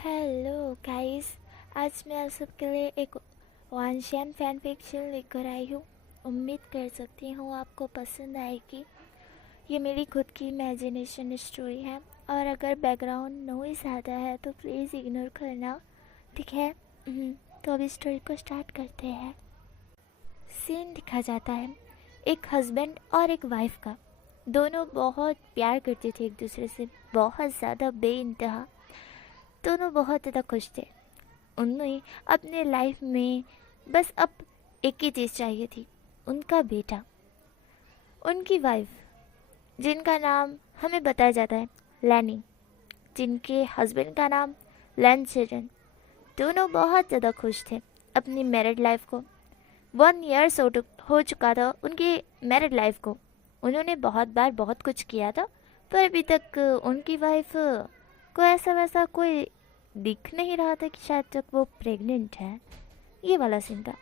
Hello guys. आज मैं आप सबके लिए एक वांशियन फैन फिक्शन लेकर आई हूँ। उम्मीद कर सकती हूँ आपको पसंद आएगी। ये मेरी खुद की इमेजिनेशन स्टोरी है और अगर बैकग्राउंड नॉइस आता है तो प्लीज़ इग्नोर करना, ठीक है। तो अब स्टोरी को स्टार्ट करते हैं। सीन दिखा जाता है एक हस्बैंड और एक वाइफ का। दोनों बहुत प्यार करते थे एक दूसरे से, बहुत ज़्यादा बेइंतहा। दोनों बहुत ज़्यादा खुश थे। उन्हें अपने लाइफ में बस अब एक ही चीज़ चाहिए थी, उनका बेटा। उनकी वाइफ, जिनका नाम हमें बताया जाता है लैनी, जिनके हस्बैंड का नाम लैन शेरन। दोनों बहुत ज़्यादा खुश थे अपनी मैरिड लाइफ को। 1 ईयर्स हो चुका था उनकी मैरिड लाइफ को। उन्होंने बहुत बार बहुत कुछ किया था, पर अभी तक उनकी वाइफ को ऐसा वैसा कोई दिख नहीं रहा था कि शायद तक वो प्रेग्नेंट है। ये वाला सीन था।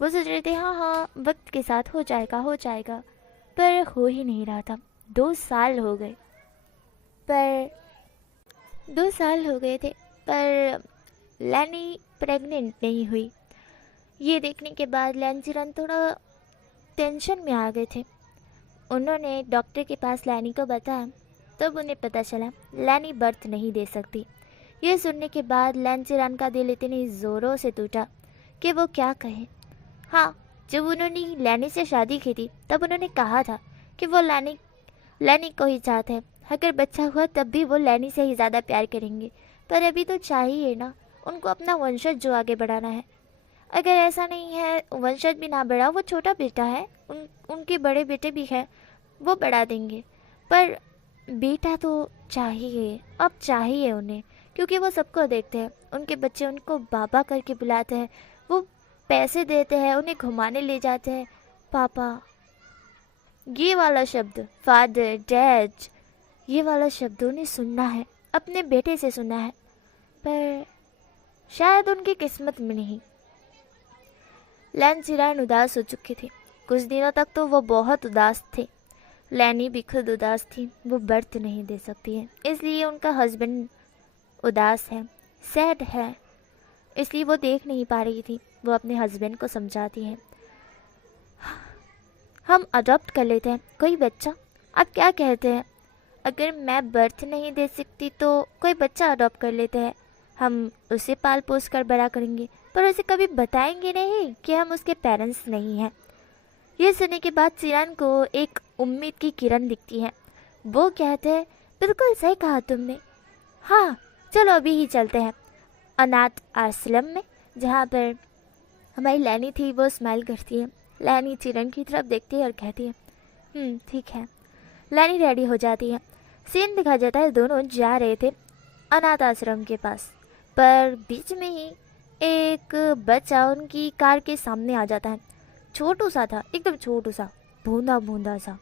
वो सोच रहे थे हाँ हाँ वक्त के साथ हो जाएगा, पर हो ही नहीं रहा था। 2 साल हो गए, पर 2 साल हो गए थे, पर लैनी प्रेग्नेंट नहीं हुई। ये देखने के बाद लैंजीरन थोड़ा टेंशन में आ गए थे। उन्होंने डॉक्टर के पास लैनी को बताया, तब उन्हें पता चला लैनी बर्थ नहीं दे सकती। ये सुनने के बाद लैंजीरन का दिल इतनी ज़ोरों से टूटा कि वो क्या कहे। हाँ, जब उन्होंने लैनी से शादी की थी तब उन्होंने कहा था कि वो लैनी को ही चाहते हैं। अगर बच्चा हुआ तब भी वो लैनी से ही ज़्यादा प्यार करेंगे, पर अभी तो चाहिए ना उनको अपना वंशज जो आगे बढ़ाना है। अगर ऐसा नहीं है वंशज भी ना बढ़ा, वो छोटा बेटा है, उनके बड़े बेटे भी हैं, वो बढ़ा देंगे, पर बेटा तो चाहिए, अब चाहिए उन्हें, क्योंकि वो सबको देखते हैं। उनके बच्चे उनको बाबा करके बुलाते हैं, वो पैसे देते हैं, उन्हें घुमाने ले जाते हैं। पापा, ये वाला शब्द, फादर, डैड, ये वाला शब्द उन्हें सुनना है, अपने बेटे से सुनना है, पर शायद उनकी किस्मत में नहीं। लैंजीरन उदास हो चुके थे। कुछ दिनों तक तो वो बहुत उदास थे। लैनी भी खुद उदास थी। वो बर्थ नहीं दे सकती है, इसलिए उनका हस्बैंड उदास है, सैड है, इसलिए वो देख नहीं पा रही थी। वो अपने हस्बैंड को समझाती है, हम अडॉप्ट कर लेते हैं कोई बच्चा, आप क्या कहते हैं? अगर मैं बर्थ नहीं दे सकती तो कोई बच्चा अडॉप्ट कर लेते हैं, हम उसे पाल पोस कर बड़ा करेंगे, पर उसे कभी बताएंगे नहीं कि हम उसके पेरेंट्स नहीं हैं। ये सुनने के बाद सिरान को एक उम्मीद की किरण दिखती है। वो कहते हैं, बिल्कुल सही कहा तुमने, हाँ चलो अभी ही चलते हैं अनाथ आश्रम में, जहाँ पर हमारी लैनी थी। वो स्माइल करती है। लैनी चिरन की तरफ देखती है और कहती है ठीक है। लैनी रेडी हो जाती है। सीन दिखा जाता है दोनों जा रहे थे अनाथ आश्रम के पास, पर बीच में ही एक बच्चा उनकी कार के सामने आ जाता है। छोटू सा था, एकदम छोटू सा, बूंदा बूंदा सा।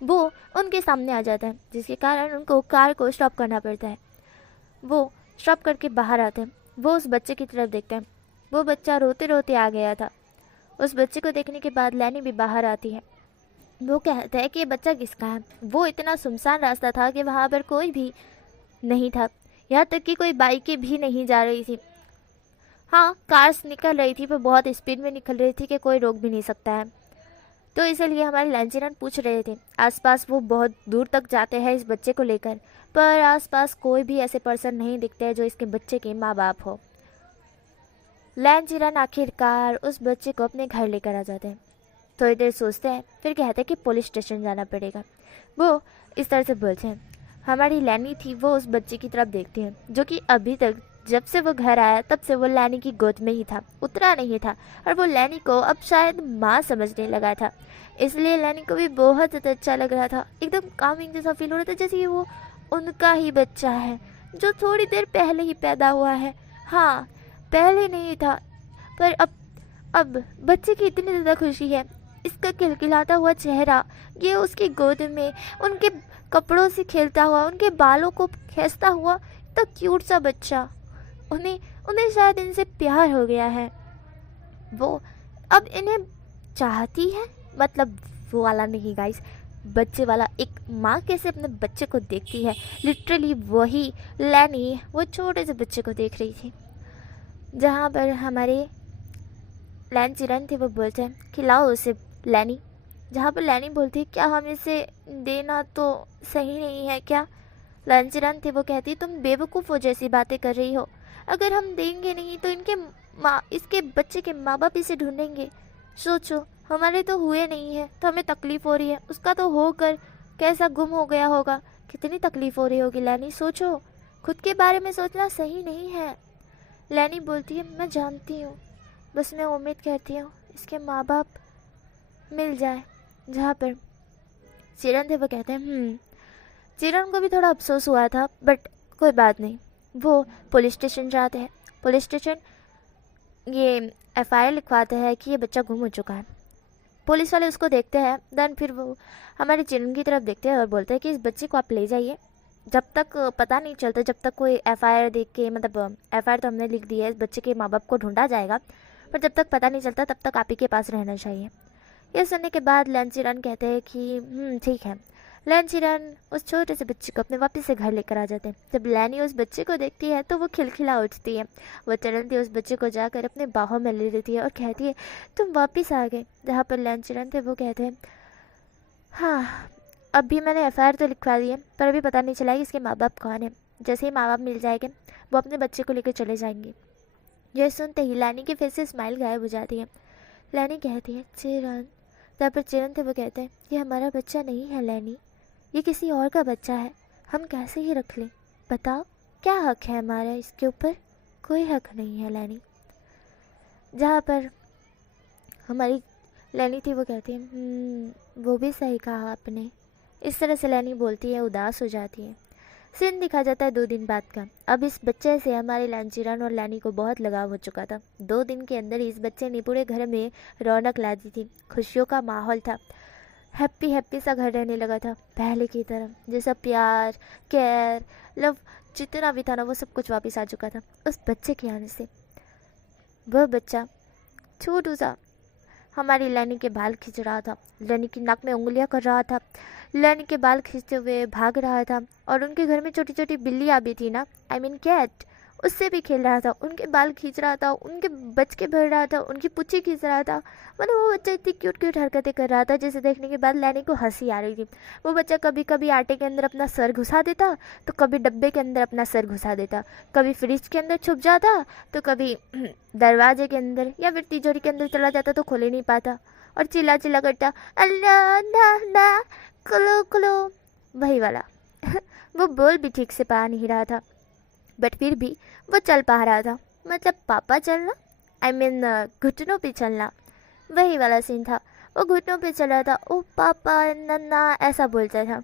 वो उनके सामने आ जाता है, जिसके कारण उनको कार को स्टॉप करना पड़ता है। वो स्टॉप करके बाहर आते हैं। वो उस बच्चे की तरफ देखते हैं। वो बच्चा रोते रोते आ गया था। उस बच्चे को देखने के बाद लैनी भी बाहर आती है। वो कहता है कि ये बच्चा किसका है। वो इतना सुनसान रास्ता था कि वहाँ पर कोई भी नहीं था, यहाँ तक कि कोई बाइकें भी नहीं जा रही थी। हाँ, कार्स निकल रही थी, पर बहुत स्पीड में निकल रही थी कि कोई रोक भी नहीं सकता है। तो इसलिए हमारे लैंजीरन पूछ रहे थे आसपास। वो बहुत दूर तक जाते हैं इस बच्चे को लेकर, पर आसपास कोई भी ऐसे पर्सन नहीं दिखते हैं जो इसके बच्चे के माँ बाप हो। लैंजीरन आखिरकार उस बच्चे को अपने घर लेकर आ जाते हैं। थोड़ी देर सोचते हैं, फिर कहते हैं कि पुलिस स्टेशन जाना पड़ेगा। वो इस तरह से बोलते हैं। हमारी लैनी थी, वो उस बच्चे की तरफ देखती है, जो कि अभी तक जब से वो घर आया तब से वो लैनी की गोद में ही था, उतरा नहीं था, और वो लैनी को अब शायद माँ समझने लगा था। इसलिए लैनी को भी बहुत ज़्यादा अच्छा लग रहा था। एकदम कामिंग जैसा फील हो रहा था, जैसे कि वो उनका ही बच्चा है जो थोड़ी देर पहले ही पैदा हुआ है। हाँ, पहले नहीं था, पर अब बच्चे की इतनी ज़्यादा खुशी है। इसका खिलखिलाता हुआ चेहरा, ये उसकी गोद में उनके कपड़ों से खेलता हुआ, उनके बालों को खींचता हुआ, इतना क्यूट सा बच्चा। उन्हें शायद इनसे प्यार हो गया है। वो अब इन्हें चाहती है, मतलब वो वाला नहीं गाइस, बच्चे वाला। एक माँ कैसे अपने बच्चे को देखती है, लिटरली वही लैनी वो छोटे से बच्चे को देख रही थी। जहाँ पर हमारे लैन चिरन थे वो बोलते हैं कि लाओ उसे लैनी। जहाँ पर लैनी बोलती है क्या हम इसे देना तो सही नहीं है क्या। लैन चिरन थे वो कहती तुम बेवकूफ़ जैसी बातें कर रही हो, अगर हम देंगे नहीं तो इसके बच्चे के माँ बाप इसे ढूंढेंगे। सोचो हमारे तो हुए नहीं है तो हमें तकलीफ़ हो रही है, उसका तो होकर कैसा गुम हो गया होगा, कितनी तकलीफ़ हो रही होगी लैनी। सोचो, खुद के बारे में सोचना सही नहीं है। लैनी बोलती है मैं जानती हूँ, बस मैं उम्मीद करती हूँ इसके माँ बाप मिल जाए। जहाँ पर चिरन थे वो कहते हैं चिरन को भी थोड़ा अफसोस हुआ था, बट कोई बात नहीं। वो पुलिस स्टेशन जाते हैं। पुलिस स्टेशन ये एफआईआर लिखवाते हैं कि ये बच्चा गुम हो चुका है। पुलिस वाले उसको देखते हैं, देन फिर वो हमारे चिरन की तरफ देखते हैं और बोलते हैं कि इस बच्चे को आप ले जाइए, जब तक पता नहीं चलता, जब तक कोई एफआईआर देख के, मतलब एफआईआर तो हमने लिख दी है, इस बच्चे के माँ बाप को ढूंढा जाएगा, पर जब तक पता नहीं चलता तब तक आप ही के पास रहना चाहिए। यह सुनने के बाद लैन चिरन कहते हैं कि ठीक है। लैन चिरन उस छोटे से बच्चे को अपने वापस से घर लेकर आ जाते हैं। जब लैनी उस बच्चे को देखती है तो वो खिलखिला उठती है। वो तुरंत ही उस बच्चे को जाकर अपने बाहों में ले लेती है और कहती है तुम वापस आ गए। जहाँ पर लैन चिरन थे वो कहते हैं हाँ, अब भी मैंने एफआईआर तो लिखवा दी है, पर अभी पता नहीं चला कि इसके माँ बाप कौन है। जैसे ही माँ बाप मिल जाएंगे वो अपने बच्चे को लेकर चले जाएंगे। यह सुनते ही लैनी के फेस से स्माइल गायब हो जाती है। लैनी कहती है चिरन। जहाँ पर चिरन थे वो कहते हैं ये हमारा बच्चा नहीं है लैनी, ये किसी और का बच्चा है, हम कैसे ही रख लें, बताओ क्या हक है हमारा इसके ऊपर। कोई हक नहीं है लैनी। जहाँ पर हमारी लैनी थी वो कहती है वो भी सही कहा आपने। इस तरह से लैनी बोलती है, उदास हो जाती है। सीन दिखा जाता है 2 दिन बाद का। अब इस बच्चे से हमारे लैन चिरन और लैनी को बहुत लगाव हो चुका था। 2 दिन के अंदर इस बच्चे ने पूरे घर में रौनक ला दी थी। खुशियों का माहौल था, हैप्पी हैप्पी सा घर रहने लगा था पहले की तरह। जैसा प्यार, केयर, लव जितना भी था ना वो सब कुछ वापस आ चुका था उस बच्चे के आने से। वह बच्चा छोटू सा हमारी लैनी के बाल खींच रहा था, लैनी की नाक में उंगलियां कर रहा था, लैनी के बाल खींचते हुए भाग रहा था। और उनके घर में छोटी छोटी बिल्लियाँ भी थी ना, आई मीन कैट, उससे भी खेल रहा था, उनके बाल खींच रहा था, उनके बचके भर रहा था, उनकी पूंछी खींच रहा था। मतलब वो बच्चा इतनी क्यूट क्यूट हरकतें कर रहा था जिसे देखने के बाद लैनी को हंसी आ रही थी। वो बच्चा कभी कभी आटे के अंदर अपना सर घुसा देता, तो कभी डब्बे के अंदर अपना सर घुसा देता, कभी फ्रिज के अंदर छुप जाता, तो कभी दरवाजे के अंदर या फिर तिजोरी के अंदर चला जाता तो खोल ही नहीं पाता, और चिल्ला चिल्ला करता अल्लाह ना ना क्लो क्लो, वही वाला। वो बोल भी ठीक से पा नहीं रहा था, बट फिर भी वो चल पा रहा था। मतलब पापा चलना, आई मीन घुटनों पे चलना, वही वाला सीन था। वो घुटनों पे चल रहा था, ओ पापा नन्ना ऐसा बोलता था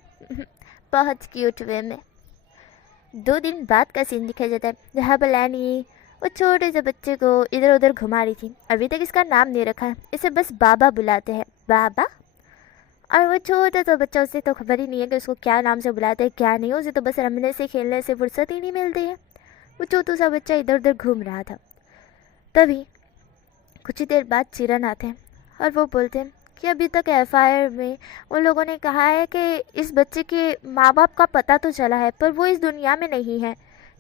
बहुत क्यूट वे में। 2 दिन बाद का सीन दिखाया जाता है जहाँ पर लैनी वो छोटे से बच्चे को इधर उधर घुमा रही थी। अभी तक इसका नाम नहीं रखा है, इसे बस बाबा बुलाते हैं, बाबा। और वो छोटा सा बच्चा, उसे तो खबर ही नहीं है कि उसको क्या नाम से बुलाते हैं क्या नहीं, उसे तो बस रमने से खेलने से फुर्सत ही नहीं मिलती है। वो छोटू सा बच्चा इधर उधर घूम रहा था। तभी कुछ ही देर बाद चिरन आते हैं और वो बोलते हैं कि अभी तक एफआईआर में उन लोगों ने कहा है कि इस बच्चे के माँ बाप का पता तो चला है पर वो इस दुनिया में नहीं है।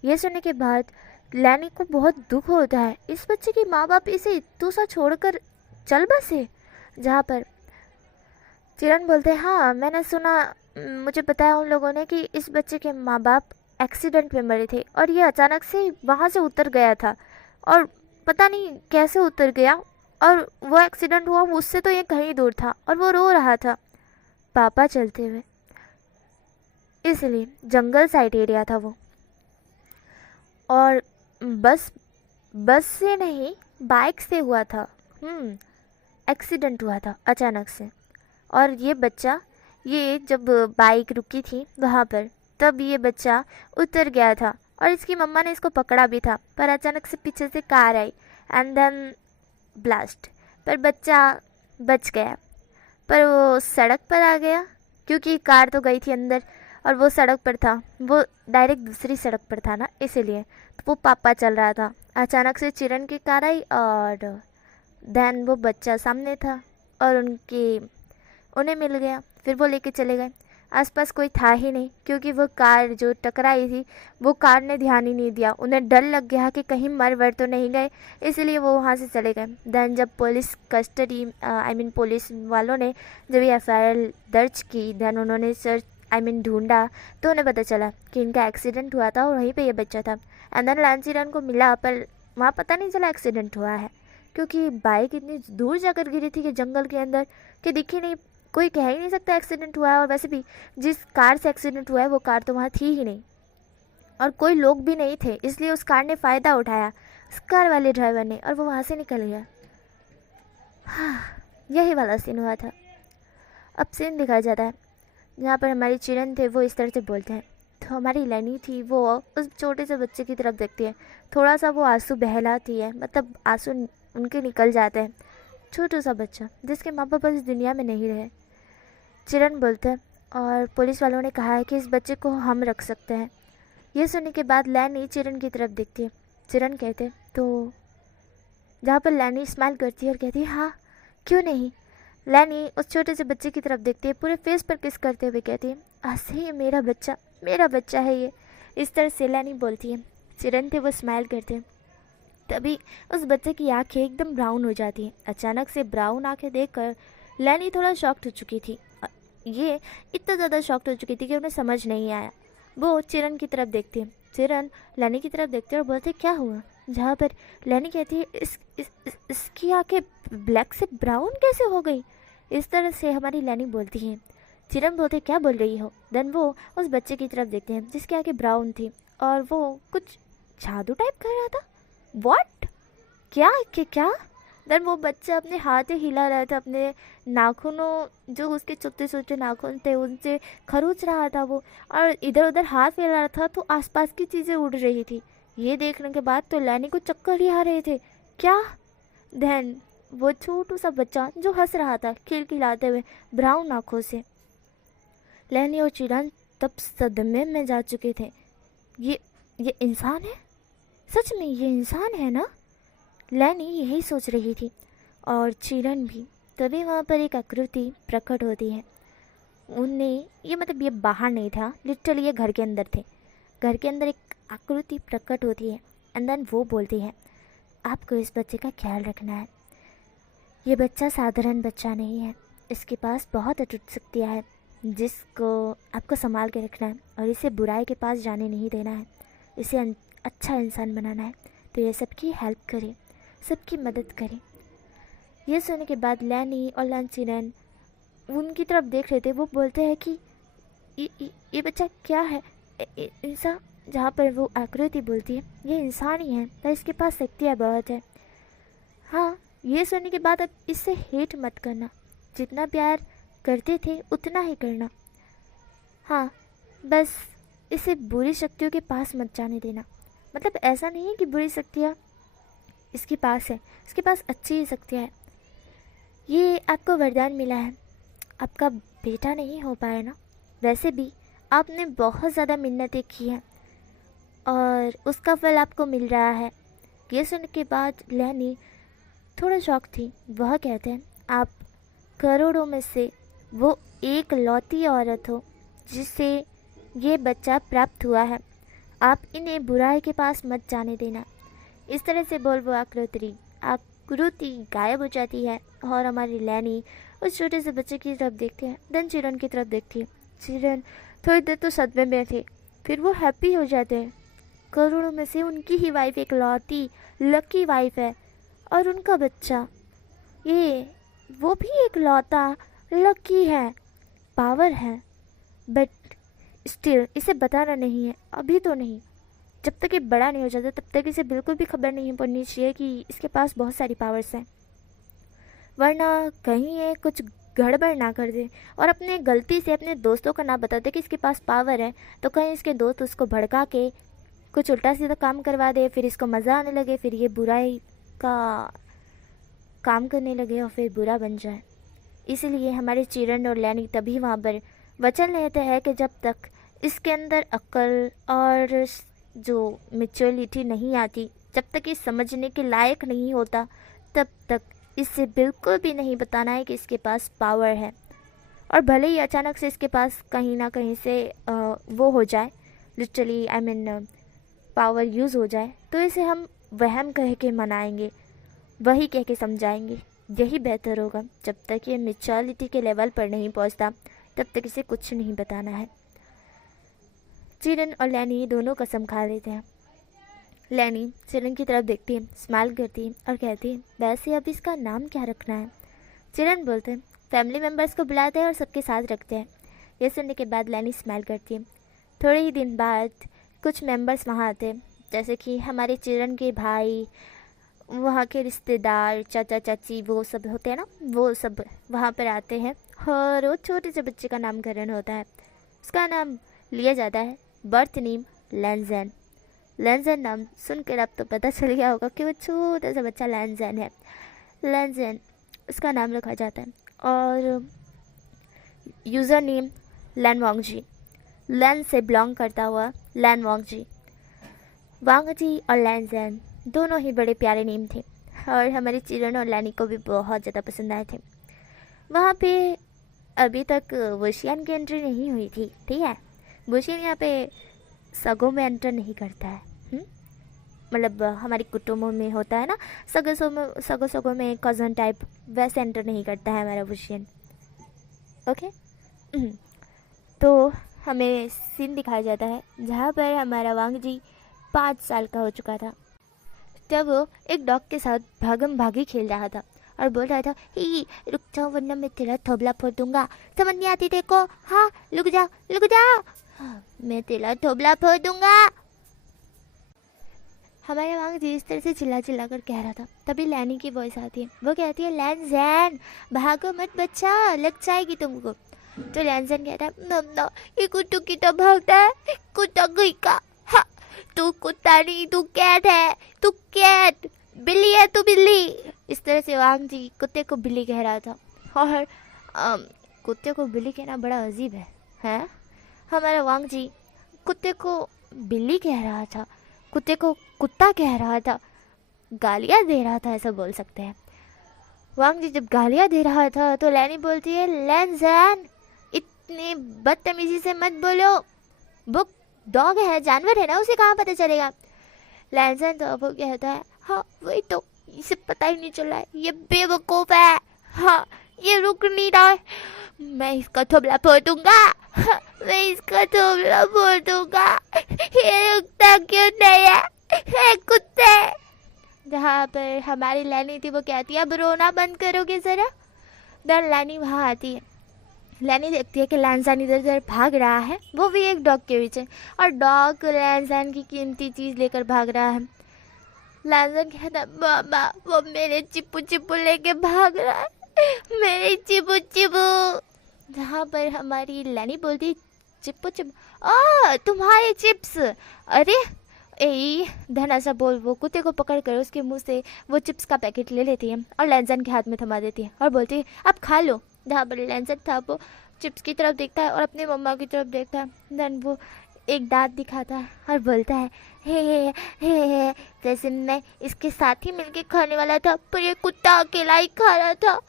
ये सुनने के बाद लैनी को बहुत दुख होता है, इस बच्चे के माँ बाप इसे इतना सा छोड़कर चल बसे। जहाँ पर चिरन बोलते हैं हाँ मैंने सुना, मुझे बताया उन लोगों ने कि इस बच्चे के माँ बाप एक्सीडेंट में मरे थे और ये अचानक से वहाँ से उतर गया था, और पता नहीं कैसे उतर गया, और वो एक्सीडेंट हुआ उससे तो ये कहीं दूर था और वो रो रहा था पापा चलते हुए, इसलिए जंगल साइड एरिया था वो। और बस से नहीं बाइक से हुआ था, एक्सीडेंट हुआ था अचानक से। और ये बच्चा, ये जब बाइक रुकी थी वहाँ पर तब ये बच्चा उतर गया था और इसकी मम्मा ने इसको पकड़ा भी था, पर अचानक से पीछे से कार आई एंड देन ब्लास्ट, पर बच्चा बच गया। पर वो सड़क पर आ गया क्योंकि कार तो गई थी अंदर और वो सड़क पर था, वो डायरेक्ट दूसरी सड़क पर था ना, इसीलिए तो वो पापा चल रहा था। अचानक से चिरन की कार आई और देन वो बच्चा सामने था और उन्हें मिल गया। फिर वो लेके चले गए। आसपास कोई था ही नहीं, क्योंकि वो कार जो टकराई थी वो कार ने ध्यान ही नहीं दिया। उन्हें डर लग गया कि कहीं मर वर तो नहीं गए, इसलिए वो वहाँ से चले गए। देन जब पुलिस कस्टडी पुलिस वालों ने जब ये FIR दर्ज की, देन उन्होंने सर्च ढूंढा, तो उन्हें पता चला कि इनका एक्सीडेंट हुआ था और वहीं पे ये बच्चा था। एंड देन लैंसीरन को मिला, पर वहाँ पता नहीं चला एक्सीडेंट हुआ है, क्योंकि बाइक इतनी दूर जाकर गिरी थी कि जंगल के अंदर कि दिखी नहीं। कोई कह ही नहीं सकता एक्सीडेंट हुआ है, और वैसे भी जिस कार से एक्सीडेंट हुआ है वो कार तो वहाँ थी ही नहीं और कोई लोग भी नहीं थे, इसलिए उस कार ने फ़ायदा उठाया, उस कार वाले ड्राइवर ने, और वो वहाँ से निकल गया। हाँ, यही वाला सीन हुआ था। अब सीन दिखाया जाता है जहाँ पर हमारी चिरन थे, वो इस तरह से बोलते हैं। तो हमारी लैनी थी, वो उस छोटे से बच्चे की तरफ देखती है, थोड़ा सा वो आंसू बहलाती है, मतलब आंसू उनके निकल जाते हैं। छोटा सा बच्चा जिसके माँ बाप इस दुनिया में नहीं रहे। चिरन बोलते हैं, और पुलिस वालों ने कहा है कि इस बच्चे को हम रख सकते हैं। ये सुनने के बाद लैनी चिरन की तरफ देखती है। चिरन कहते तो जहाँ पर लैनी स्माइल करती है और कहती है हाँ क्यों नहीं। लैनी उस छोटे से बच्चे की तरफ देखती है, पूरे फेस पर किस करते हुए कहती है ऐसे ही मेरा बच्चा है ये। इस तरह से लैनी बोलती है। चिरन थे वो स्माइल करते हैं। तभी उस बच्चे की आंखें एकदम ब्राउन हो जाती हैं। अचानक से ब्राउन आंखें देखकर लैनी थोड़ा शॉक्ड हो चुकी थी। ये इतना ज़्यादा शॉक्ड हो चुकी थी कि उन्हें समझ नहीं आया। वो चिरन की तरफ देखती है। चिरन लैनी की तरफ देखते हैं और बोलते क्या हुआ, जहाँ पर लैनी कहती है इसकी आंखें ब्लैक से ब्राउन कैसे हो गई। इस तरह से हमारी लैनी बोलती है। चिरन बोलते क्या बोल रही हो। देन वो उस बच्चे की तरफ देखते हैं जिसकी आंखें ब्राउन थी और वो कुछ जादू टाइप कर रहा था। व्हाट, क्या। देन वो बच्चा अपने हाथ हिला रहा था, अपने नाखूनों जो उसके छोटे छोटे नाखून थे उनसे खरोच रहा था वो, और इधर उधर हाथ फैला रहा था, तो आसपास की चीज़ें उड़ रही थी। ये देखने के बाद तो लैनी को चक्कर ही आ रहे थे। क्या। देन वो छोटू सा बच्चा जो हंस रहा था खिलखिलाते हुए ब्राउन आँखों से। लैनी और चिरन तब सदमे में जा चुके थे। ये इंसान है, सच में ये इंसान है ना। लैनी यही सोच रही थी और चिरन भी। तभी वहाँ पर एक आकृति प्रकट होती है। उन्हें ये बाहर नहीं था, लिटरली ये घर के अंदर थे। घर के अंदर एक आकृति प्रकट होती है एंड देन वो बोलती है आपको इस बच्चे का ख्याल रखना है। ये बच्चा साधारण बच्चा नहीं है, इसके पास बहुत अटूट शक्तियाँ हैं जिसको आपको संभाल के रखना है और इसे बुराई के पास जाने नहीं देना है। इसे अच्छा इंसान बनाना है, तो ये सबकी हेल्प करे, सबकी मदद करे। ये सुनने के बाद लैनी और लैंसिरन उनकी तरफ देख रहे थे। वो बोलते हैं कि ये बच्चा क्या है, इंसान। जहाँ पर वो आकृति बोलती है ये इंसान ही है, तो इसके पास शक्तियाँ बहुत है। हाँ, ये सुनने के बाद अब इससे हेट मत करना, जितना प्यार करते थे उतना ही करना। हाँ, बस इसे बुरी शक्तियों के पास मत जाने देना। मतलब ऐसा नहीं है कि बुरी शक्तियाँ इसके पास है, इसके पास अच्छी शक्तियाँ है। ये आपको वरदान मिला है, आपका बेटा नहीं हो पाया ना, वैसे भी आपने बहुत ज़्यादा मिन्नतें की हैं और उसका फल आपको मिल रहा है। ये सुनने के बाद लैनी थोड़ा शॉक थी। वह कहते हैं आप करोड़ों में से वो एक लौती औरत हो जिसे ये बच्चा प्राप्त हुआ है। आप इन्हें बुराई के पास मत जाने देना। इस तरह से बोल वो आकृति गायब हो जाती है और हमारी लैनी उस छोटे से बच्चे की तरफ देखती है। देन चिरन की तरफ देखती है। चिरन थोड़ी देर तो सदमे में थे, फिर वो हैप्पी हो जाते हैं। करोड़ों में से उनकी ही वाइफ एक लौती लकी वाइफ है और उनका बच्चा, ये वो भी एक लौता लकी है, पावर है, बट स्टिल इसे बताना नहीं है, अभी तो नहीं। जब तक ये बड़ा नहीं हो जाता तब तक इसे बिल्कुल भी खबर नहीं पड़नी चाहिए कि इसके पास बहुत सारी पावर्स हैं, वरना कहीं ये कुछ गड़बड़ ना कर दे और अपने गलती से अपने दोस्तों का ना बता दे कि इसके पास पावर है, तो कहीं इसके दोस्त उसको भड़का के कुछ उल्टा सीधा काम करवा दे, फिर इसको मज़ा आने लगे, फिर ये बुराई का काम करने लगे और फिर बुरा बन जाए। इसीलिए हमारे चिरन और लैनी तभी वहाँ पर वचन लेते हैं कि जब तक इसके अंदर अक्ल और जो मैच्योरिटी नहीं आती, जब तक ये समझने के लायक नहीं होता, तब तक इसे बिल्कुल भी नहीं बताना है कि इसके पास पावर है। और भले ही अचानक से इसके पास कहीं ना कहीं से वो हो जाए, literally I mean power use हो जाए, तो इसे हम वहम कह के मनाएंगे, वही कह के समझाएंगे। यही बेहतर होगा। जब तक ये मेच्योरिटी के लेवल पर नहीं पहुंचता तब तक इसे कुछ नहीं बताना है। चिरन और लैनी दोनों कसम खा लेते हैं। लैनी चिरन की तरफ देखती है, स्माइल करती है और कहती है, वैसे अब इसका नाम क्या रखना है? चिरन बोलते हैं, फैमिली मेम्बर्स को बुलाते हैं और सबके साथ रखते हैं। ये सुनने के बाद लैनी स्माइल करती है। थोड़े ही दिन बाद कुछ मेंबर्स वहाँ आते हैं, जैसे कि हमारे चिरन के भाई, वहाँ के रिश्तेदार, चाचा चाची, वो सब होते हैं ना, वो सब वहाँ पर आते हैं और वो छोटे से बच्चे का नामकरण होता है। उसका नाम लिया जाता है, बर्थ नेम लैंजन। लैंजन नाम सुनकर अब तो पता चल गया होगा कि वो छोटा सा बच्चा लैंजन है। लैंजन उसका नाम रखा जाता है। और यूज़र नेम लैन वांगजी, लैन से बिलोंग करता हुआ लैन वांगजी। वांगजी और लैंजन दोनों ही बड़े प्यारे नेम थे और हमारे चिरन और लैनी को भी बहुत ज़्यादा पसंद आए थे। वहाँ पे अभी तक वशियन की एंट्री नहीं हुई थी, ठीक है। वशियन यहाँ पे सगों में एंटर नहीं करता है। मतलब हमारे कुटुंबों में होता है ना, सगों में कज़न टाइप, वैसे एंटर नहीं करता है हमारा वशियन। ओके। तो हमें सीन दिखाया जाता है जहाँ पर हमारा वांगजी 5 साल का हो चुका था। तब वो एक डॉग के साथ भागम भागी खेल रहा था और बोल रहा था, ही रुक जाओ वरना मैं तेरा थोबला फोड़ दूंगा। समझ नहीं आती देखो? हाँ रुक जाओ रुक जाओ, हाँ, मैं तेरा थोबला फोड़ दूंगा। हमारे वांगजी इस तरह से चिल्ला चिल्ला कर कह रहा था। तभी लैनी की वॉइस आती है, वो कहती है, लैंजन भागो मत बच्चा, लग जाएगी तुमको। तो लैंजन कहता है, मम्मा ये कुत्तू की तो भागता है, कुत्ता गई का। हाँ तू कुत्ता नहीं, तू कैट है, तू कैट, बिल्ली है तू बिल्ली। इस तरह से वांगजी कुत्ते को बिल्ली कह रहा था। और कुत्ते को बिल्ली कहना बड़ा अजीब है? हमारा वांगजी कुत्ते को बिल्ली कह रहा था, कुत्ते को कुत्ता कह रहा था, गालियाँ दे रहा था, ऐसा बोल सकते हैं। वांगजी जब गालियाँ दे रहा था तो लैनी बोलती है, लैंजन इतनी बदतमीजी से मत बोलो, वो डॉग है, जानवर है ना, उसे कहाँ पता चलेगा। लैंजन तो वो कहता है, हाँ वही तो, इसे पता ही नहीं चला है, ये बेवकूफ़ है, हाँ ये रुक नहीं रहा है, मैं इसका थोबला फोड़ दूंगा, हाँ, मैं इसका थोबला फोड़ दूंगा, ये रुकता क्यों नहीं है कुत्ते। जहाँ पर हमारी लैनी थी वो कहती है, अब रोना बंद करोगे ज़रा। देन लैनी वहाँ आती है। लैनी देखती है कि लैंजन इधर उधर भाग रहा है, वो भी एक डॉग के पीछे, और डॉग लैंजन की कीमती चीज़ लेकर भाग रहा है। लैंजन कहता है, मामा वो मेरे चिप्पू चिप्पू लेके भाग रहा है, मेरे चिप्पू चिप्पू। जहाँ पर हमारी लैनी बोलती, चिप्पू चिप्पू, तुम्हारे चिप्स। अरे ए धना सा बोल वो कुत्ते को पकड़ कर उसके मुंह से वो चिप्स का पैकेट ले लेती है और लैंजन के हाथ में थमा देती है और बोलती है, अब खा लो। जहाँ पर लैंजन था वो चिप्स की तरफ देखता है और अपनी मम्मा की तरफ देखता है। देन वो एक दांत दिखाता है और बोलता है, हे जैसे मैं इसके साथ ही मिलके खाने वाला था, पर ये कुत्ता अकेला ही खा रहा था।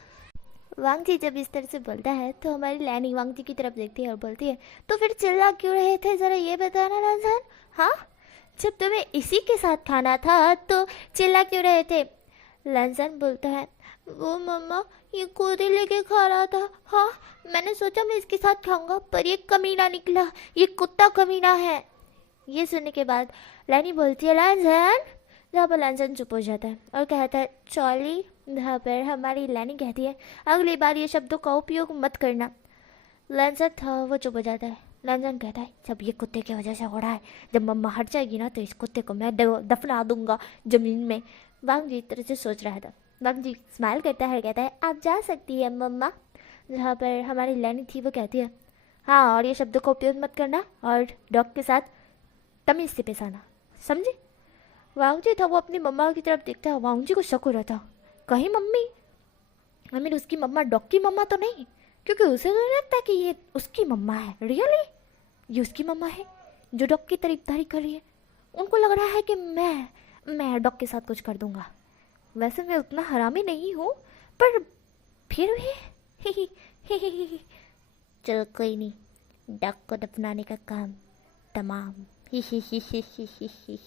वांगजी जब इस तरह से बोलता है तो हमारी लैनी वांगजी की तरफ देखती है और बोलती है, तो फिर चिल्ला क्यों रहे थे, ज़रा ये बताना लैंजन। हाँ, जब तुम्हें इसी के साथ खाना था तो चिल्ला क्यों रहे थे। लैंजन बोलता है, वो मम्मा ये खुद ही लेके खा रहा था, हाँ मैंने सोचा मैं इसके साथ खाऊंगा, पर ये कमीना निकला, ये कुत्ता कमीना है। ये सुनने के बाद लैनी बोलती है, लैंजन। जहाँ पर लैंजन चुप हो जाता है और कहता है, चॉली। जहाँ पर हमारी लैनी कहती है, अगली बार ये शब्दों का उपयोग मत करना। लैंजन था वो चुप हो जाता है। लैंजन कहता है, जब ये कुत्ते की वजह से हो रहा है, जब मम्मा हट जाएगी ना तो इस कुत्ते को मैं दफना दूंगा ज़मीन में। वांगजी इस तरह से सोच रहा था। वांगजी स्माइल करता है, कहता है, आप जा सकती है मम्मा। जहाँ पर हमारी लैनी थी वो कहती है, हाँ और ये शब्दों का उपयोग मत करना और डॉग के साथ तमीज़ से पेश आना, समझे। वांगजी था वो अपनी मम्मा की तरफ देखता है। वांगजी को शक हो रहा था, कहीं मम्मी आई मीन उसकी मम्मा डॉग की मम्मा तो नहीं, क्योंकि उसे तो नहीं लगता कि ये उसकी मम्मा है। रियली ये उसकी मम्मा है जो डॉग की तरफदारी कर रही है। उनको लग रहा है कि मैं डॉग के साथ कुछ कर दूंगा। वैसे मैं उतना हरामी नहीं हूँ, पर फिर भी चलो कोई नहीं, डॉग को दफनाने का काम तमाम। ही ही ही ही ही ही ही।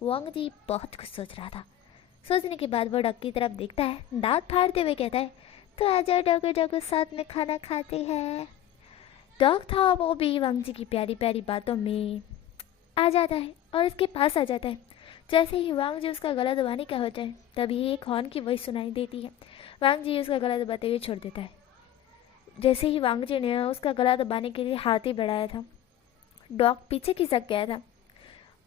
वांग जी बहुत कुछ सोच रहा था। सोचने के बाद वो डॉग की तरफ देखता है, दांत फाड़ते हुए कहता है, तो आजा डॉगो डॉगो, साथ में खाना खाते हैं। डॉग था वो भी वांग जी की प्यारी प्यारी बातों में आ जाता है और इसके पास आ जाता है। जैसे ही वांग जी उसका गला दबाने का होता है, तभी एक हॉर्न की वॉइस सुनाई देती है। वांग जी उसका गला दबाते हुए छोड़ देता है। जैसे ही वांग जी ने उसका गला दबाने के लिए हाथ ही बढ़ाया था, डॉग पीछे खिसक गया था,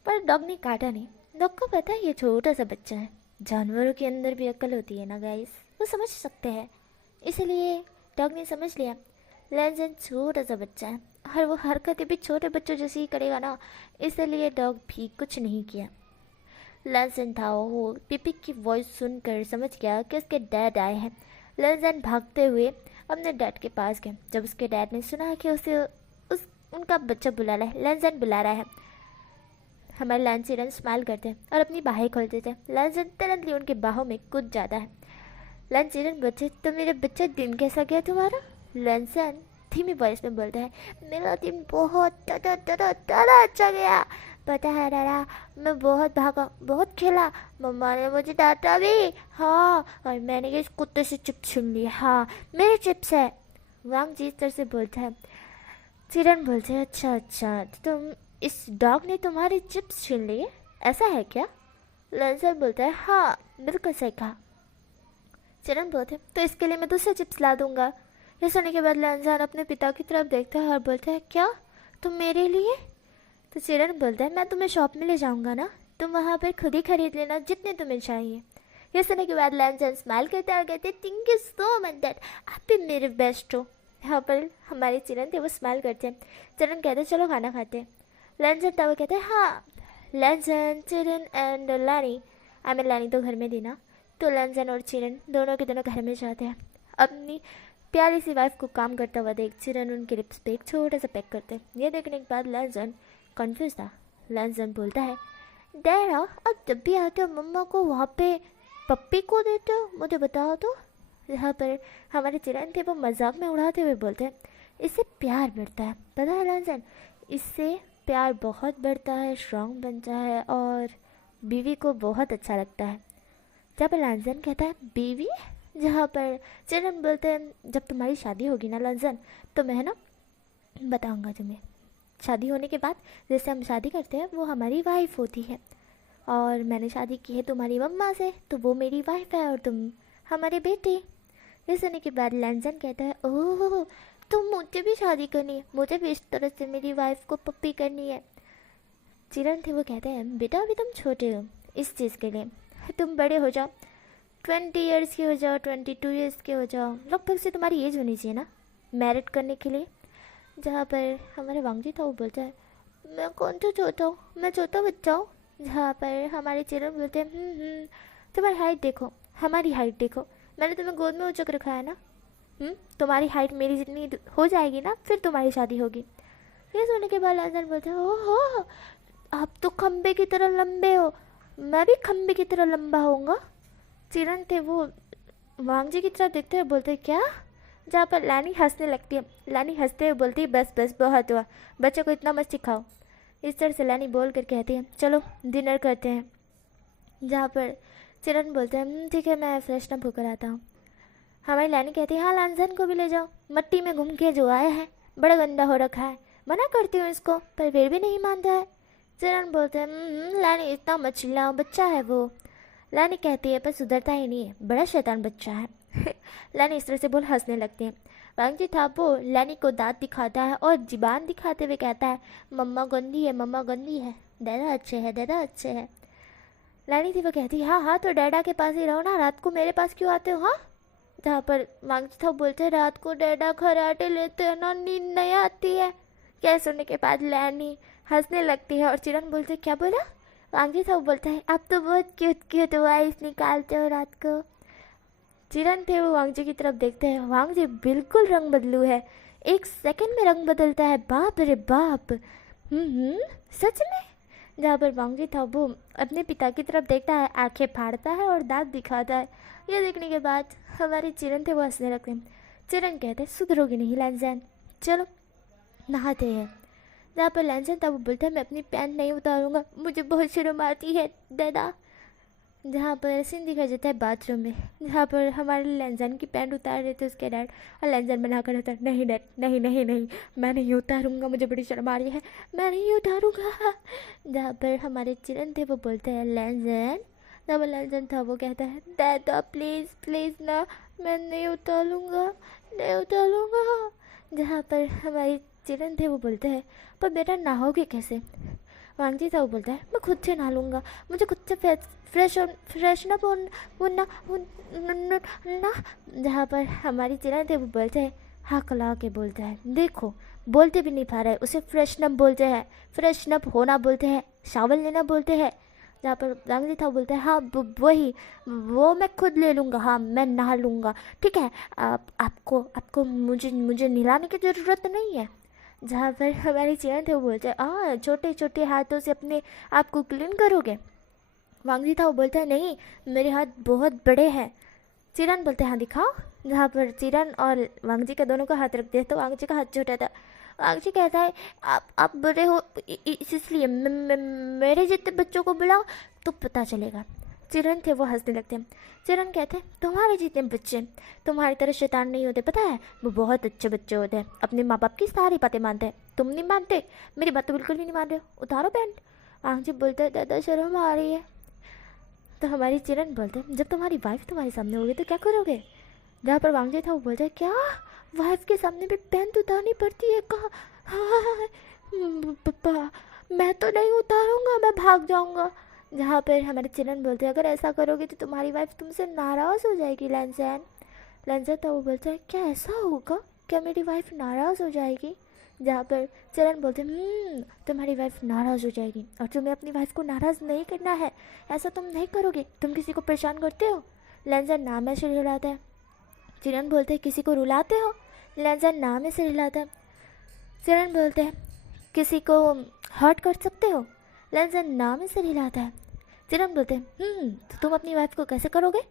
पर डॉग ने काटा नहीं। डॉग को पता है ये छोटा सा बच्चा है, जानवरों के अंदर भी अक्ल होती है ना गाइस, वो समझ सकते हैं। इसलिए डॉग ने समझ लिया लैंजन छोटा सा बच्चा है और वो हरकतें भी छोटे बच्चों जैसी ही करेगा ना, इसलिए डॉग भी कुछ नहीं किया। लैंजन था वो पिपी की वॉइस सुनकर समझ गया कि उसके डैड आए हैं। लैंजन भागते हुए अपने डैड के पास गया। जब उसके डैड ने सुना कि उनका बच्चा बुला रहा है, लैंजन बुला रहा है, हमारे लैंसिरन स्माइल करते हैं और अपनी बाहें खोल देते हैं। लैंजन तुरंत ही उनके बाहों में कूद जाता है। लैंसिरन बच्चे, तो मेरे बच्चा दिन कैसा गया तुम्हारा? लैंसन धीमी वॉइस में बोलता है, मेरा दिन बहुत ज़्यादा अच्छा गया। पता है डारा, मैं बहुत भागा, बहुत खेला, मम्मा ने मुझे डांटा भी, हाँ, और मैंने इस कुत्ते से चिप्स छीन लिया, हाँ मेरे चिप्स है। वांग जी इस तरह से बोलता है। चिरन बोलते हैं, अच्छा, तो तुम, इस डॉग ने तुम्हारी चिप्स छीन लिए, ऐसा है क्या? लैंसन बोलता है, हाँ बिल्कुल सही कहा। चिरन बोलते हैं, तो इसके लिए मैं दूसरे चिप्स ला दूंगा। यह सुनने के बाद लैंसन अपने पिता की तरफ देखता है और बोलता है, क्या तुम मेरे लिए? तो चिरन बोलता है, मैं तुम्हें शॉप में ले जाऊंगा ना, तुम वहाँ पर खुद ही खरीद लेना जितने तुम्हें चाहिए। यह सुनने के बाद लैंसन स्माइल करते हैं और कहते हैं, thank you so much dad, आप भी मेरे बेस्ट हो। यहाँ पर हमारे चिरन थे वो स्माइल करते हैं। चिरन कहते हैं, चलो खाना खाते हैं। लैंसन था वो कहते हैं, हाँ। लैंसन, चिरन एंड लैनी, लैनी तो घर में थी ना, तो लैंसन और चिरन दोनों के दोनों घर में जाते हैं। अपनी प्यारी सी वाइफ को काम करता हुआ देख चिरन उनके लिप्स पे एक छोटा सा पैक करते हैं। ये देखने के बाद लैंसन कन्फ्यूज था। लैंसन बोलता है, डैड अब जब भी आते हो मम्मा को वहाँ पे पप्पी को देते हो, मुझे बताओ तो। यहाँ पर हमारे चिरन थे वो मजाक में उड़ाते हुए बोलते हैं, इससे प्यार बढ़ता है, पता है लैंसन, इससे प्यार बहुत बढ़ता है, स्ट्रांग बनता है और बीवी को बहुत अच्छा लगता है। जब लैंसन कहता है बीवी, जहाँ पर चिरन बोलते हैं, जब तुम्हारी शादी होगी ना लैंसन, तो मैं ना बताऊंगा तुम्हें। शादी होने के बाद जैसे हम शादी करते हैं वो हमारी वाइफ होती है, और मैंने शादी की है तुम्हारी मम्मा से, तो वो मेरी वाइफ है और तुम हमारे बेटे। ये सुनने के बाद लैंसन कहता है, ओह तो मुझे भी शादी करनी है, मुझे भी इस तरह से मेरी वाइफ को पप्पी करनी है। चिरन थे वो कहते हैं, बेटा अभी तुम छोटे हो इस चीज़ के लिए, तुम बड़े हो जाओ, 20 ईयर्स के हो जाओ, 22 ईयर्स के हो जाओ, लगभग से तुम्हारी एज होनी चाहिए ना मैरिड करने के लिए। जहाँ पर हमारे वांगजी था वो बोलता है, मैं कौन सा छोटा हूँ, मैं छोटा बच्चा हूँ। जहाँ पर हमारे चिरन बोलते हैं, तुम्हारी हाइट देखो, हमारी हाइट देखो, मैंने तुम्हें गोद में उचक रखा है ना, तुम्हारी हाइट मेरी जितनी हो जाएगी ना फिर तुम्हारी शादी होगी। ये सुनने के बाद लैंसन बोलते हैं, ओहो आप तो खम्बे की तरह लंबे हो, मैं भी खम्बे की तरह लंबा होऊंगा। चिरन थे वो वांग जी की तरफ देखते हुए बोलते हैं, क्या? जहाँ पर लैनी हंसने लगती है। लैनी हंसते हुए बोलती है, बस बस बहुत हुआ, बच्चे को इतना मत सिखाओ। इस तरह से लैनी बोल कर कहती है, चलो डिनर करते हैं। जहाँ पर चिरन बोलते हैं, ठीक है मैं फ्रेश अप होकर आता हूँ। हमारी लैनी कहती है, हाँ लैंसन को भी ले जाओ, मट्टी में घूम के जो आया है बड़ा गंदा हो रखा है, मना करती हूँ इसको पर फिर भी नहीं मानता है। चिरन बोलते हैं, लैनी इतना मत चिल्लाओ, बच्चा है वो। लैनी कहती है, पर सुधरता ही नहीं है, बड़ा शैतान बच्चा है। लैनी इस तरह से बोल हंसने लगती है। वांगजी था वो लैनी को दांत दिखाता है और जीबान दिखाते हुए कहता है, मम्मा गंदी है, मम्मा गंदी है, डैडा अच्छे है, डैडा अच्छे है। लैनी थी वो कहती है, हाँ हाँ तो डैडा के पास ही रहो ना, रात को मेरे पास क्यों आते हो? हाँ। जहाँ पर वांगजी था बोलते हैं, रात को डैडा खराटे लेते हैं ना, नींद नहीं आती है। क्या सुनने के बाद लैनी हंसने लगती है और चिरन बोलते, क्या बोला? वांगजी था बोलता है, आप तो बहुत क्यूट क्यूट वॉइस निकालते हो रात को। चिरन थे वो वांगजी की तरफ देखते हैं, वांगजी बिल्कुल रंग बदलू है, 1 सेकंड में रंग बदलता है, बाप रे बाप। सच में। जहाँ पर वांगजी था वो अपने पिता की तरफ देखता है, आंखें फाड़ता है और दांत दिखाता है। यह देखने के बाद हमारे चिरन थे वो हंसने लगते हैं। चिरन कहते हैं, सुधरोगे नहीं लैंसन, चलो नहाते हैं। जहाँ पर लैंसन था वो बोलता है मैं अपनी पैंट नहीं उतारूँगा, मुझे बहुत शर्म आती है दादा। जहाँ पर सीन दिखाई देता है बाथरूम में, जहाँ पर हमारे लैंसन की पैंट उतार रहे थे उसके डैड, और लैंसन बना कर रहता है नहीं डैड नहीं नहीं नहीं, मैं नहीं उतारूँगा, मुझे बड़ी शर्म आ रही है, मैं नहीं उतारूँगा। जहाँ पर हमारे चिरन थे वो बोलते हैं लैंसन, जब लैंसन था वो कहता है दादा प्लीज़ प्लीज़ ना, मैं नहीं उतारूँगा नहीं उतारूँगा। जहाँ पर हमारे चिरन थे वो बोलते हैं पर बेटा नहाओगे कैसे। वांगजी था वो बोलता है मैं खुद से नहा लूँगा, मुझे खुद से फ्रेशनअप ना। जहाँ पर हमारी चिरन थे वो बोलते हैं हकला के बोलता है देखो बोलते भी नहीं पा रहा है, उसे फ्रेशनअप बोलते हैं, फ्रेशनअप होना बोलते हैं, शावर लेना बोलते हैं। जहाँ पर वांगजी था वो बोलता है हाँ वही वो मैं खुद ले लूँगा, हाँ मैं नहा लूँगा ठीक है, आपको मुझे मुझे नहलाने की ज़रूरत नहीं है। जहाँ पर हमारी चिरन थे वो बोलते हैं हाँ छोटे छोटे हाथों से अपने आप को क्लीन करोगे। वांगजी था वो बोलता है नहीं मेरे हाथ बहुत बड़े हैं। चिरन बोलते हैं हाँ दिखाओ। जहाँ पर चिरन और वांगजी का दोनों का हाथ रखते हैं तो वांगजी का हाथ छोटा था। वांगजी कहता है आप बड़े हो इसलिए मेरे जितने बच्चों को बुलाओ तो पता चलेगा। चिरन थे वो हंसने लगते हैं। चिरन कहते हैं तुम्हारे जितने बच्चे तुम्हारी तरह शैतान नहीं होते पता है, वो बहुत अच्छे बच्चे होते हैं, अपने माँ बाप की सारी बातें मानते हैं, तुम नहीं मानते, मेरी बात तो बिल्कुल भी नहीं मान रहे हो, उतारो पैंट। वांगजी बोलते हैं दादा शर्म आ रही है। तो हमारी चिरन बोलते हैं जब तुम्हारी वाइफ तुम्हारे सामने होगी तो क्या करोगे। जहाँ पर वांगजी था वो बोलते हैं क्या वाइफ के सामने भी पैंट उतारनी पड़ती है, कहा हाँ पापा मैं तो नहीं उतारूँगा, मैं भाग जाऊँगा। जहाँ पर हमारे चिरन बोलते हैं अगर ऐसा करोगे तो तुम्हारी वाइफ तुमसे नाराज़ हो जाएगी लैंसन। लैंसन तो वो बोलता है क्या ऐसा होगा, क्या मेरी वाइफ नाराज़ हो जाएगी। जहाँ पर चिरन बोलते हैं तुम्हारी वाइफ नाराज़ हो जाएगी और तुम्हें अपनी वाइफ को नाराज़ नहीं करना है, ऐसा तुम नहीं करोगे, तुम किसी को परेशान करते हो। लैंसन नाम में सिर हिलाता है। चिरन बोलते हैं किसी को रुलाते हो। लैंसन नाम में सिर हिलाता है। चिरन बोलते हैं किसी को हर्ट कर सकते हो। लैंसन नाम में सिर हिलाता है। चिरन बोलते हैं तो तुम अपनी वाइफ को कैसे करोगे।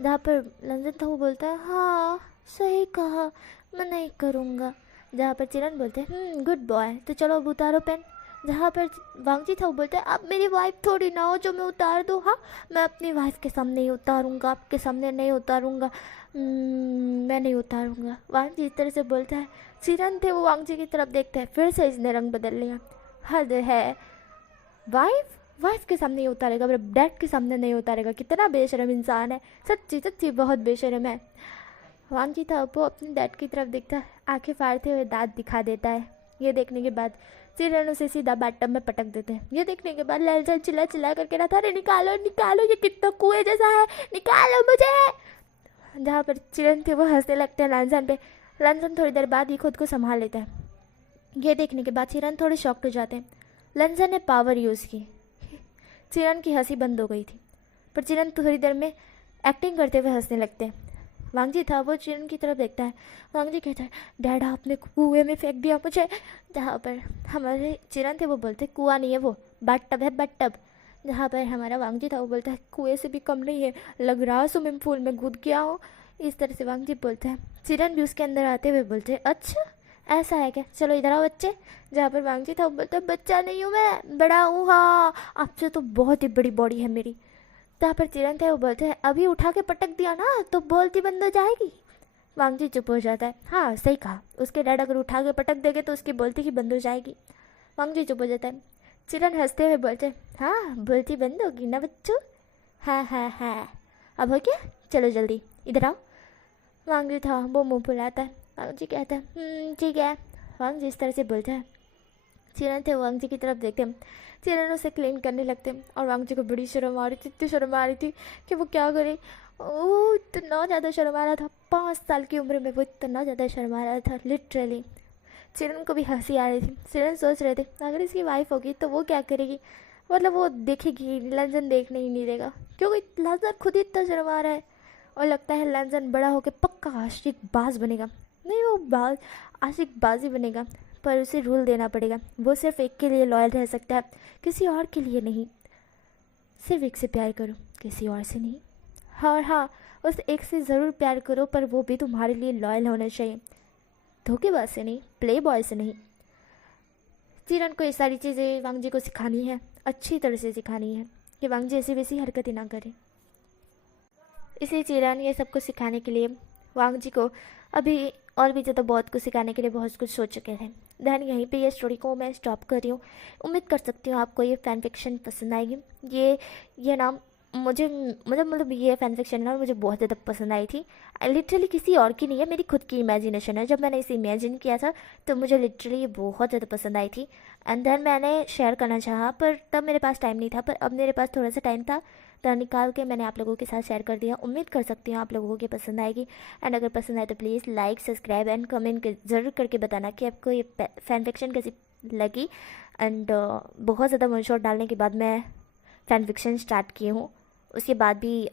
जहाँ पर लैंसन था वो बोलता है हाँ सही कहा मैं नहीं करूँगा। जहाँ पर चिरन बोलते हैं गुड बॉय, तो चलो अब उतारो पेन। जहाँ पर वांगजी था वो बोलता है आप मेरी वाइफ थोड़ी ना हो जो मैं उतार दूँ, हाँ मैं अपनी वाइफ के सामने ही उतारूँगा, आपके सामने नहीं उतारूँगा, मैं नहीं उतारूँगा। वांगजी इस तरह से बोलता है। चिरन थे वो वांगजी की तरफ देखते हैं, फिर से इसने रंग बदल लिया। हद है, वाइफ के सामने ही उतारेगा पर डैड के सामने नहीं उतारेगा, कितना बेशरम इंसान है, सच्ची सच्ची बहुत बेशरम है। वांगजी था वो अपने डैड की तरफ देखता है, आंखें फाड़ते हुए दांत दिखा देता है। ये देखने के बाद चिरन उसे सीधा बाथटब में पटक देते हैं। ये देखने के बाद लैंसन चिल्ला चिल्ला करके रहा था अरे निकालो निकालो, ये कितना कुएं जैसा है, निकालो मुझे। जहाँ पर चिरन थे वो हंसने लगते हैं लैंसन पे। लैंसन थोड़ी देर बाद ही खुद को संभाल लेता है। ये देखने के बाद चिरन थोड़े शॉक्ड हो जाते हैं। लैंसन ने पावर यूज़ की। चिरन की हंसी बंद हो गई थी पर चिरन थोड़ी देर में एक्टिंग करते हुए हंसने लगते हैं। वांगजी था वो चिरन की तरफ देखता है। वांगजी कहता है डैड आपने कुएं में फेंक दिया मुझे। जहाँ पर हमारे चिरन थे वो बोलते कुआं नहीं है वो बाथटब है बाथटब। जहाँ पर हमारा वांगजी था वो बोलता है कुएं से भी कम नहीं है, लग रहा स्विमिंग पूल में कूद गया हो। इस तरह से वांगजी बोलता है। चिरन भी उसके अंदर आते हुए बोलते हैं अच्छा ऐसा है क्या, चलो इधर आओ बच्चे। जहाँ पर वांगजी था वो बोलता है बच्चा नहीं हूँ मैं, बड़ा हूँ, हाँ आपसे तो बहुत ही बड़ी बॉडी है मेरी। जहाँ पर चिरन थे वो बोलते हैं अभी उठा के पटक दिया ना तो बोलती बंद हो जाएगी। वांगजी चुप हो जाता है। हाँ सही कहा, उसके डैड अगर उठा के पटक देंगे तो उसकी बोलती ही बंद हो जाएगी। वांगजी चुप हो जाता है। चिरन हंसते हुए बोलते हैं हाँ बोलती बंद होगी ना बच्चों, हाँ हाँ हाँ अब हो गया, चलो जल्दी इधर आओ। वांगजी था वो मुँह फुलाता है। वांगजी कहता है ठीक है। वांगजी इस तरह से बोलता है। चिरन थे वांगजी की तरफ देखते हैं। चिरन उसे क्लीन करने लगते हैं और वांगजी को बड़ी शर्म आ रही थी, इतनी शर्म आ रही थी कि वो क्या करे। वो इतना ज़्यादा शर्म आ रहा था, 5 साल की उम्र में वो इतना ज़्यादा शर्म आ रहा था लिटरली। चिरन को भी हंसी आ रही थी। चिरन सोच रहे थे अगर इसकी वाइफ होगी तो वो क्या करेगी, मतलब वो देखेगी, लैंसन देखने ही नहीं देगा क्योंकि लैंसन खुद ही इतना शर्म आ रहा है। और लगता है लैंसन बड़ा होकर पक्का आशिक बाज बनेगा। नहीं वो आशिक बाजी बनेगा पर उसे रूल देना पड़ेगा। वो सिर्फ एक के लिए लॉयल रह सकता है, किसी और के लिए नहीं। सिर्फ एक से प्यार करो, किसी और से नहीं। और हाँ उस एक से ज़रूर प्यार करो पर वो भी तुम्हारे लिए लॉयल होना चाहिए। धोखेबाज से नहीं, प्ले बॉय से नहीं। चिरन को ये सारी चीज़ें वांग जी को सिखानी है, अच्छी तरह से सिखानी है कि वांग जी ऐसी वैसी हरकतें ना करे। इसी चिरन ये सब कुछ सिखाने के लिए वांग जी को अभी और भी ज़्यादा बहुत कुछ सिखाने के लिए बहुत कुछ सोच चुके हैं। देन यहीं पे ये स्टोरी को मैं स्टॉप कर रही हूँ। उम्मीद कर सकती हूँ आपको ये फैन फिक्शन पसंद आएगी। ये नाम मुझे मतलब ये फैन फिक्शन ना मुझे बहुत ज़्यादा पसंद आई थी। लिटरली किसी और की नहीं है, मेरी खुद की इमेजिनेशन है। जब मैंने इसे इमेजिन किया था तो मुझे लिटरली ये बहुत ज़्यादा पसंद आई थी। एंड देन मैंने शेयर करना चाहा, पर तब मेरे पास टाइम नहीं था, पर अब मेरे पास थोड़ा सा टाइम था तो निकाल के मैंने आप लोगों के साथ शेयर कर दिया। उम्मीद कर सकती हूँ आप लोगों को पसंद आएगी। एंड अगर पसंद आए तो please like, subscribe and comment ज़रूर करके बताना कि आपको ये फैन फिक्शन कैसी लगी। एंड बहुत ज़्यादा वन शॉट डालने के बाद मैं फैन फिक्शन स्टार्ट की हूँ। उसके बाद भी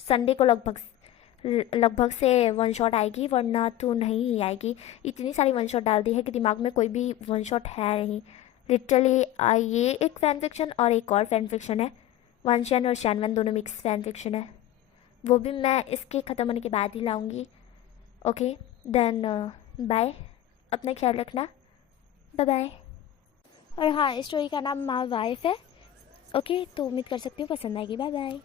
संडे को लगभग से वन शॉट आएगी, वरना तो नहीं ही आएगी। इतनी सारी वन शॉट डाल दी है कि दिमाग में कोई भी वन शॉट है नहीं। लिटरली ये एक फ़ैन फिक्शन और एक और फैन फिक्शन है, वानशियान और शानवन दोनों मिक्स फैन फिक्शन है। वो भी मैं इसके ख़त्म होने के बाद ही लाऊंगी। ओके देन बाय, अपना ख्याल रखना, बाय बाय। और हाँ, इस स्टोरी का नाम माय वाइफ है। ओके तो उम्मीद कर सकती हूँ पसंद आएगी। Bye bye.